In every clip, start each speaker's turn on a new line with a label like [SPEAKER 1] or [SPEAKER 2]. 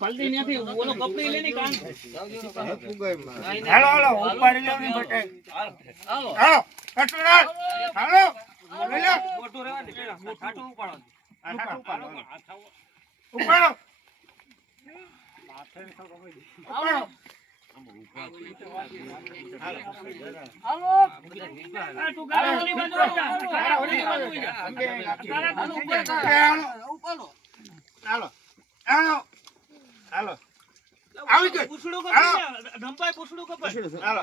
[SPEAKER 1] પલટી નથી ઓલો કપડી લેની કાન.
[SPEAKER 2] હાલો હાલો ઉપાડી લેવની બટે હાલો. કટરાજ. હાલો લઈ લો.
[SPEAKER 1] મોટું રહેવા દે ઠાઠું ઉપાડો
[SPEAKER 2] આ ઉપાડો ઉપાડો. હાલો. હાલો. હાલો. હાલો. આવી ગઈ.
[SPEAKER 1] પૂછડું
[SPEAKER 2] હાલો.
[SPEAKER 1] કપાય ધંપાય પૂછડું કપાય
[SPEAKER 2] હાલો.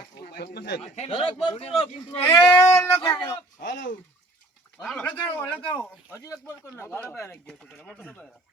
[SPEAKER 1] ધરક પર પૂરો.
[SPEAKER 2] એ લગાવો હાલો. લગાવો લગાવો.
[SPEAKER 1] હજી એક બોલ કર ના મોટો આવી ગયો
[SPEAKER 2] તો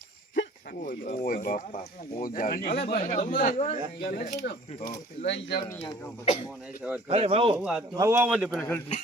[SPEAKER 3] ઓય બાપા ઓ જાવી
[SPEAKER 1] લઈ જાવ નહીં
[SPEAKER 2] અરે ભાऊ ભાऊ આવો દે પેલા જલ્દી.